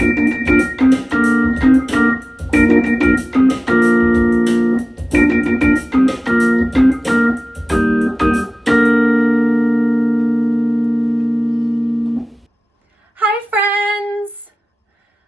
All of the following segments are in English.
Hi friends!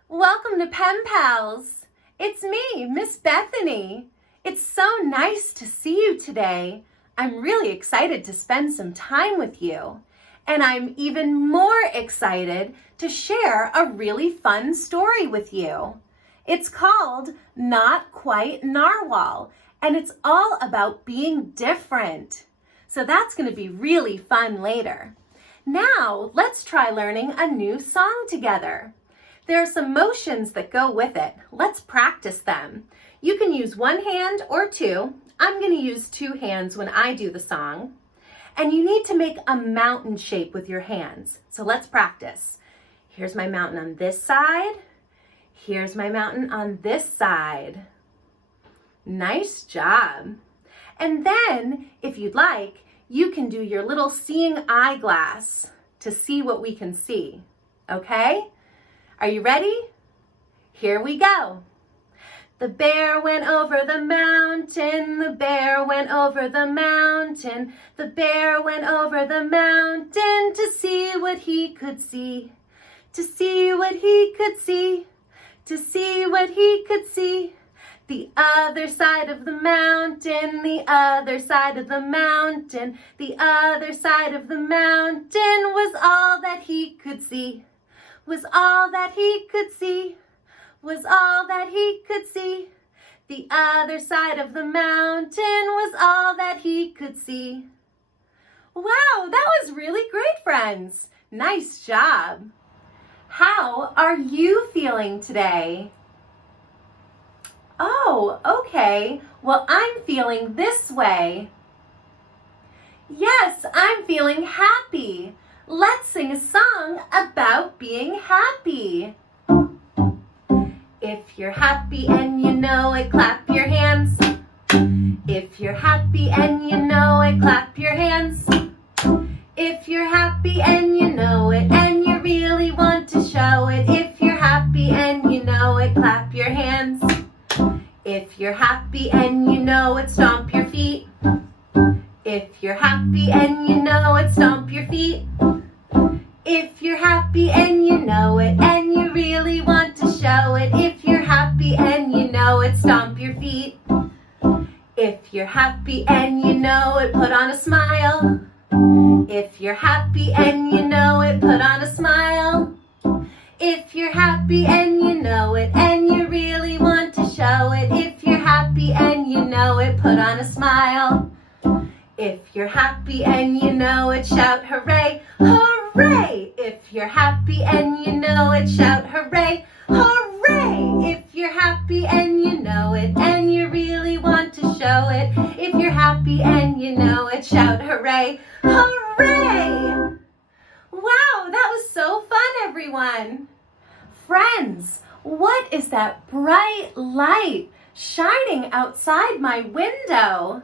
Welcome to Pen Pals. It's me, Miss Bethany. It's so nice to see you today. I'm really excited to spend some time with you. And I'm even more excited to share a really fun story with you. It's called Not Quite Narwhal, and it's all about being different. So that's going to be really fun later. Now, let's try learning a new song together. There are some motions that go with it. Let's practice them. You can use one hand or two. I'm going to use two hands when I do the song. And you need to make a mountain shape with your hands. So let's practice. Here's my mountain on this side. Here's my mountain on this side. Nice job. And then, if you'd like, you can do your little seeing eyeglass to see what we can see. Okay? Are you ready? Here we go. The bear went over the mountain, the bear went over the mountain, the bear went over the mountain to see what he could see, to see what he could see, to see what he could see. The other side of the mountain, the other side of the mountain, the other side of the mountain was all that he could see, was all that he could see, was all that he could see. The other side of the mountain was all that he could see. Wow, that was really great, friends. Nice job. How are you feeling today? Oh, okay. Well, I'm feeling this way. Yes, I'm feeling happy. Let's sing a song about being happy. If you're happy and you know it, clap your hands. If you're happy and you know it, clap your hands. If you're happy and you know it, and you really want to show it, if you're happy and you know it, clap your hands. If you're happy and you know it, stomp your feet. If you're happy and you know it, stomp your feet. If you're happy and you know it, and you really want to show it, if you're happy and you know it, stomp your feet. If you're happy and you know it, put on a smile. If you're happy and you know it, put on a smile. If you're happy and you know it, and you really want to show it, if you're happy and you know it, put on a smile. If you're happy and you know it, shout hooray, hooray! If you're happy and you know it, shout hooray, hooray! If you're happy and you know it, and you really want to show it, if you're happy and you know it, shout hooray, hooray! Wow, that was so fun, everyone. Friends, what is that bright light shining outside my window?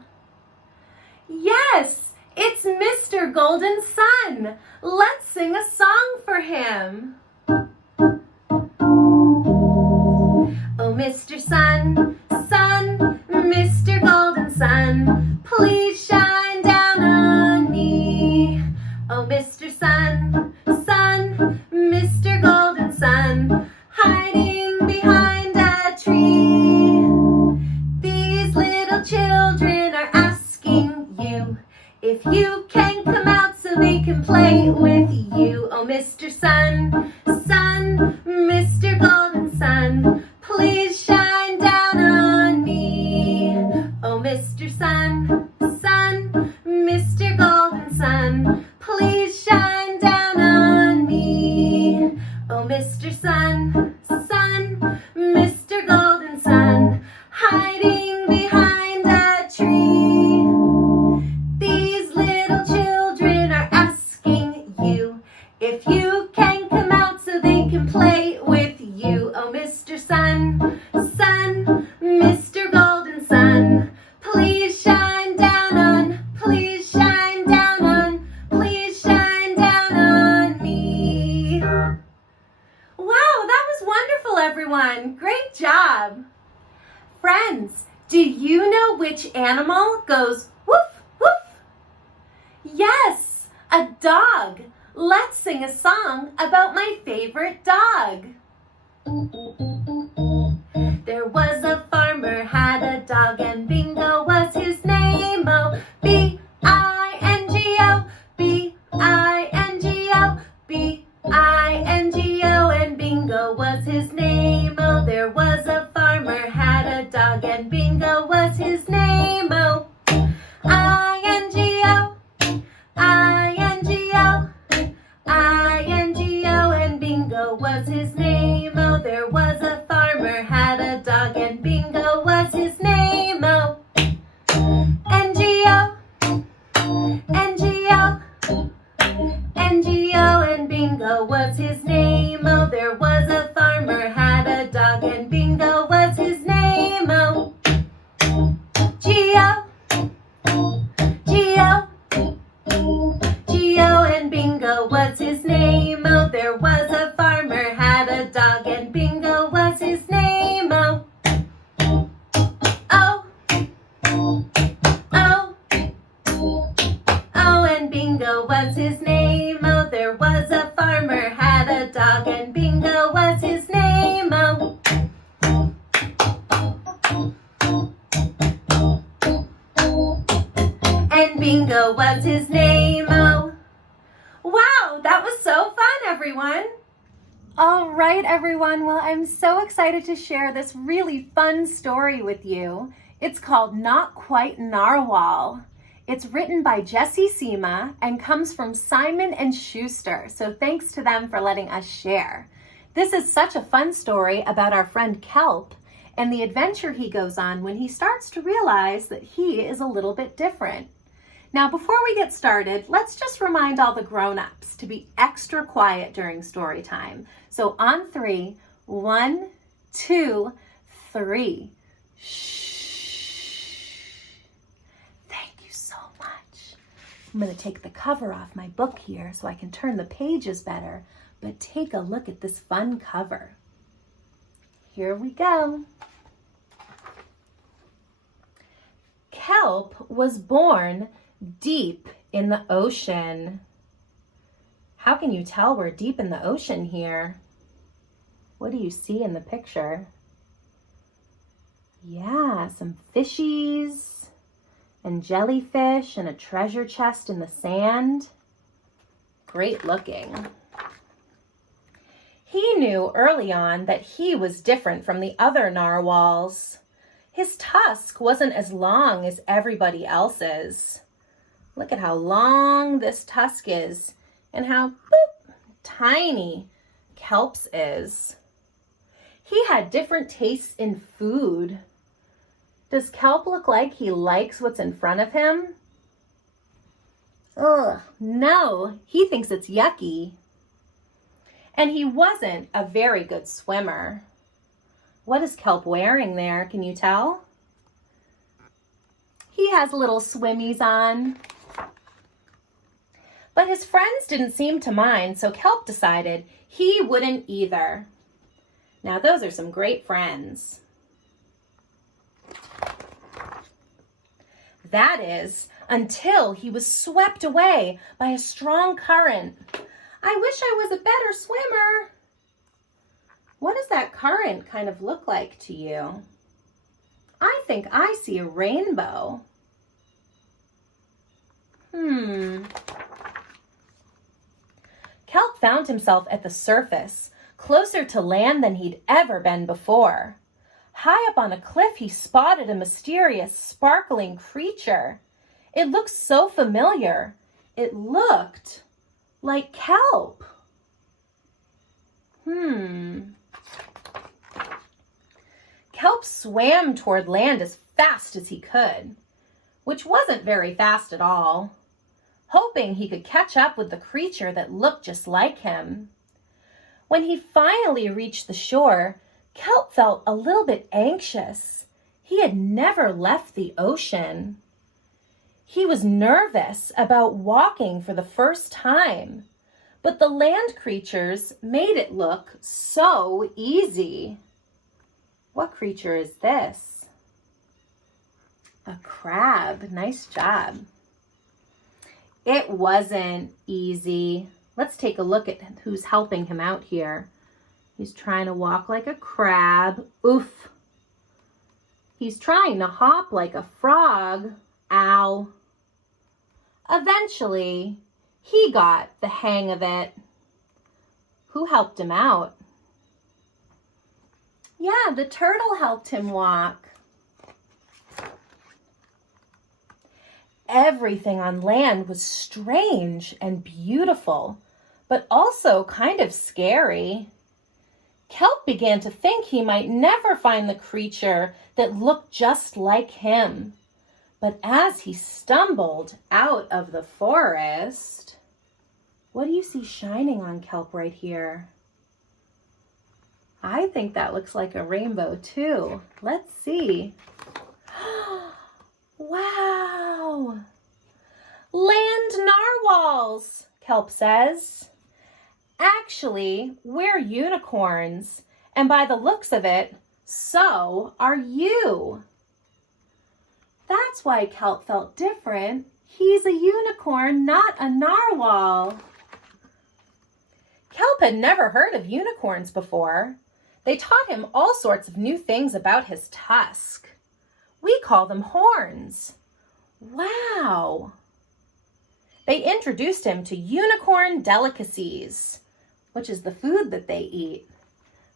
Yes, it's Mr. Golden Sun. Let's sing a song for him. Oh, Mr. Sun, Sun, Mr. Golden Sun, please shine down on me. Oh, Mr. Sun, Sun, Mr. Golden Sun, hiding behind a tree. These little children are asking you if you can come out so they can play with you. Oh, Mr. Sun, Sun, Mr. Golden Sun, please shine down on me. Oh, Mr. Sun, Sun, Mr. Golden Sun, please shine down on me. Oh, Mr. Sun, Sun, Mr. Golden Sun, hiding behind a tree. These little children are asking you if you can come out so they can play with you. Oh, Mr. Sun, Sun, Mr. Golden Sun, please shine down on, please shine down on, please shine down on me. Wow, that was everyone. Great job. Friends, do you know which animal goes woof, woof? Yes, a dog. Let's sing a song about my favorite dog. There was a farmer, had a dog, and Bingo was his name-o. B-I-N-G-O, B-I-N-G-O, B-I-N-G-O, and Bingo was his name-o. There was a farmer, had a dog, and Bingo was his name-o. I-N-G-O, I-N-G-O, I-N-G-O, and Bingo was his name-o. There was a farmer, had a dog, and Bingo was his name-o. N-G-O, N-G-O, N-G-O, and Bingo was his name-o. There was a farmer, had a dog, and Bingo was his name-o. G-O, G-O, G-O, and Bingo was his name-o. There was a farmer, had a dog, and Bingo was his name-o. O, O, O, and Bingo was his name-o. There was a farmer, had a dog, and Bingo was his name-o. And Bingo was his name-o. Wow, that was so fun, everyone. All right, everyone. Well, I'm so excited to share this really fun story with you. It's called Not Quite Narwhal. It's written by Jessie Seema and comes from Simon & Schuster. So thanks to them for letting us share. This is such a fun story about our friend Kelp and the adventure he goes on when he starts to realize that he is a little bit different. Now, before we get started, let's just remind all the grown-ups to be extra quiet during story time. So on 3, 1, 2, 3. Shh. Thank you so much. I'm going to take the cover off my book here so I can turn the pages better, but take a look at this fun cover. Here we go. Kelp was born deep in the ocean. How can you tell we're deep in the ocean here? What do you see in the picture? Yeah, some fishies and jellyfish and a treasure chest in the sand. Great looking. He knew early on that he was different from the other narwhals. His tusk wasn't as long as everybody else's. Look at how long this tusk is and how tiny Kelp's is. He had different tastes in food. Does Kelp look like he likes what's in front of him? Ugh, no, he thinks it's yucky. And he wasn't a very good swimmer. What is Kelp wearing there? Can you tell? He has little swimmies on. But his friends didn't seem to mind, so Kelp decided he wouldn't either. Now, those are some great friends. That is, until he was swept away by a strong current. I wish I was a better swimmer. What does that current kind of look like to you? I think I see a rainbow. Kelp found himself at the surface, closer to land than he'd ever been before. High up on a cliff, he spotted a mysterious, sparkling creature. It looked so familiar. It looked like Kelp. Kelp swam toward land as fast as he could, which wasn't very fast at all, hoping he could catch up with the creature that looked just like him. When he finally reached the shore, Kelp felt a little bit anxious. He had never left the ocean. He was nervous about walking for the first time, But the land creatures made it look so easy. What creature is this? A crab. Nice job. It wasn't easy. Let's take a look at who's helping him out here. He's trying to walk like a crab. Oof. He's trying to hop like a frog. Ow. Eventually, he got the hang of it. Who helped him out? Yeah, the turtle helped him walk. Everything on land was strange and beautiful, but also kind of scary. Kelp began to think he might never find the creature that looked just like him. But as he stumbled out of the forest, what do you see shining on Kelp right here? I think that looks like a rainbow too. Let's see. Wow! Land narwhals, Kelp says. Actually, we're unicorns, and by the looks of it, so are you. That's why Kelp felt different. He's a unicorn, not a narwhal. Kelp had never heard of unicorns before. They taught him all sorts of new things about his tusk. We call them horns. Wow! They introduced him to unicorn delicacies, which is the food that they eat.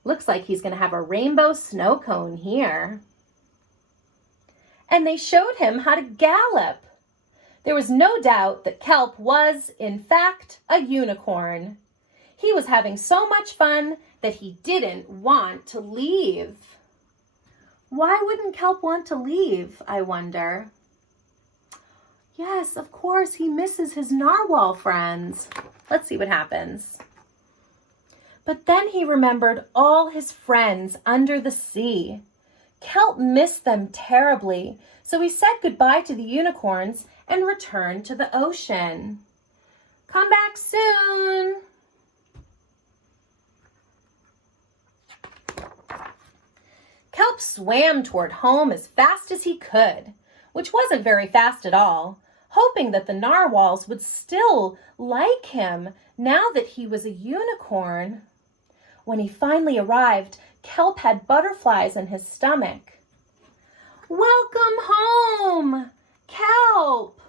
Looks like he's going to have a rainbow snow cone here. And they showed him how to gallop. There was no doubt that Kelp was, in fact, a unicorn. He was having so much fun that he didn't want to leave. Why wouldn't Kelp want to leave, I wonder? Yes, of course, he misses his narwhal friends. Let's see what happens. But then he remembered all his friends under the sea. Kelp missed them terribly, so he said goodbye to the unicorns and returned to the ocean. Come back soon. Kelp swam toward home as fast as he could, which wasn't very fast at all, hoping that the narwhals would still like him now that he was a unicorn. When he finally arrived, Kelp had butterflies in his stomach. Welcome home, Kelp!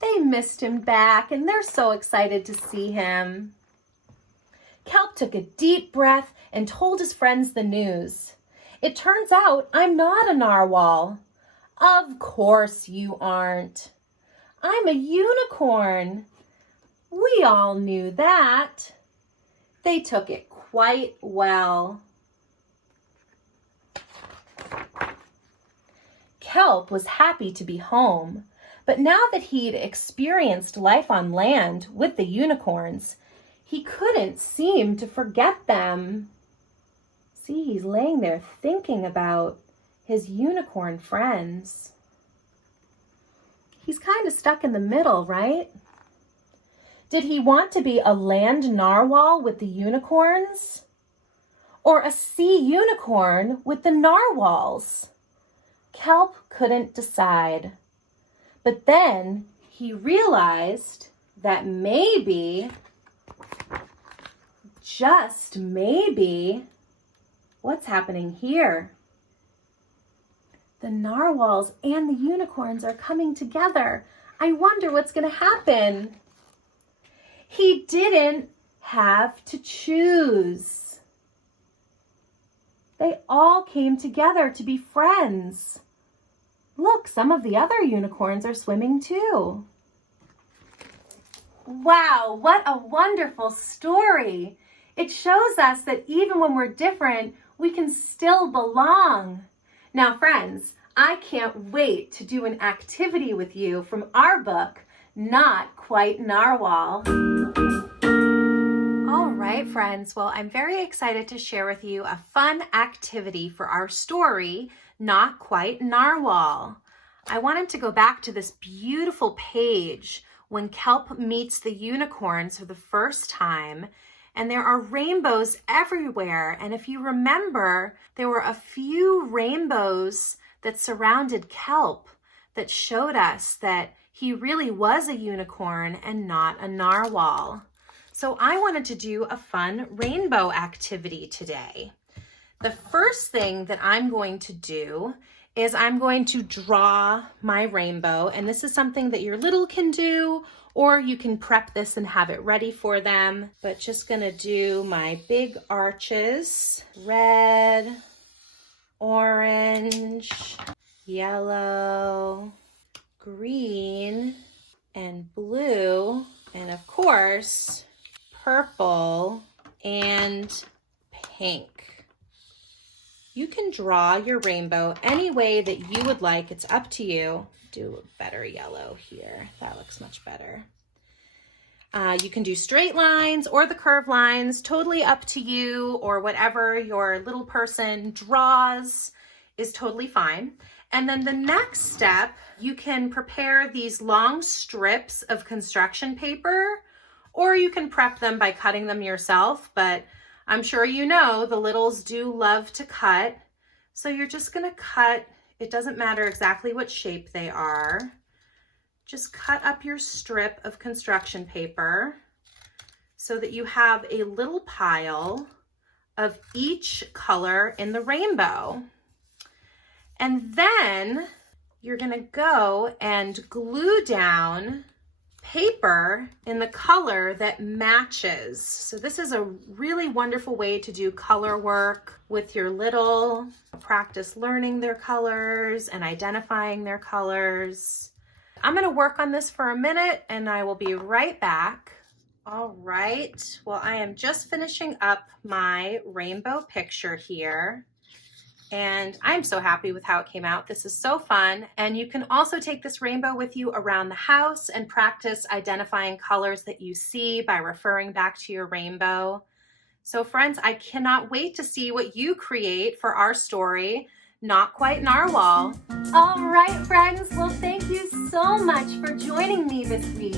They missed him back, and they're so excited to see him. Kelp took a deep breath and told his friends the news. It turns out I'm not a narwhal. Of course you aren't. I'm a unicorn. We all knew that. They took it quite well. Kelp was happy to be home, but now that he'd experienced life on land with the unicorns, he couldn't seem to forget them. See, he's laying there thinking about his unicorn friends. He's kind of stuck in the middle, right? Did he want to be a land narwhal with the unicorns? Or a sea unicorn with the narwhals? Kelp couldn't decide. But then he realized that maybe, just maybe, what's happening here? The narwhals and the unicorns are coming together. I wonder what's going to happen. He didn't have to choose. They all came together to be friends. Look, some of the other unicorns are swimming too. Wow, what a wonderful story. It shows us that even when we're different, we can still belong. Now, friends, I can't wait to do an activity with you from our book, Not Quite Narwhal. All right, friends. Well, I'm very excited to share with you a fun activity for our story, Not Quite Narwhal. I wanted to go back to this beautiful page when kelp meets the unicorns for the first time, and there are rainbows everywhere. And if you remember, there were a few rainbows that surrounded kelp that showed us that he really was a unicorn and not a narwhal. So I wanted to do a fun rainbow activity today. The first thing that I'm going to do is I'm going to draw my rainbow, and this is something that your little can do, or you can prep this and have it ready for them. But just gonna do my big arches, red, orange, yellow, green, and blue, and of course, purple and pink. You can draw your rainbow any way that you would like. It's up to you. Do a better yellow here. That looks much better. You can do straight lines or the curved lines, totally up to you, or whatever your little person draws is totally fine. And then the next step, you can prepare these long strips of construction paper, or you can prep them by cutting them yourself, but I'm sure you know the littles do love to cut. So you're just gonna cut, it doesn't matter exactly what shape they are. Just cut up your strip of construction paper so that you have a little pile of each color in the rainbow. And then you're gonna go and glue down paper in the color that matches. So this is a really wonderful way to do color work with your little. Practice learning their colors and identifying their colors. I'm gonna work on this for a minute and I will be right back. All right, well, I am just finishing up my rainbow picture here. And I'm so happy with how it came out. This is so fun. And you can also take this rainbow with you around the house and practice identifying colors that you see by referring back to your rainbow. So friends, I cannot wait to see what you create for our story, Not Quite Narwhal. All right, friends. Well, thank you so much for joining me this week.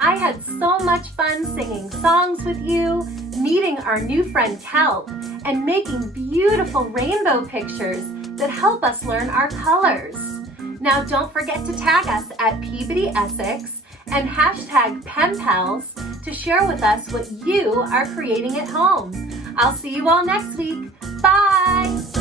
I had so much fun singing songs with you, meeting our new friend Kelp, and making beautiful rainbow pictures that help us learn our colors. Now don't forget to tag us at Peabody Essex and hashtag PenPals to share with us what you are creating at home. I'll see you all next week. Bye!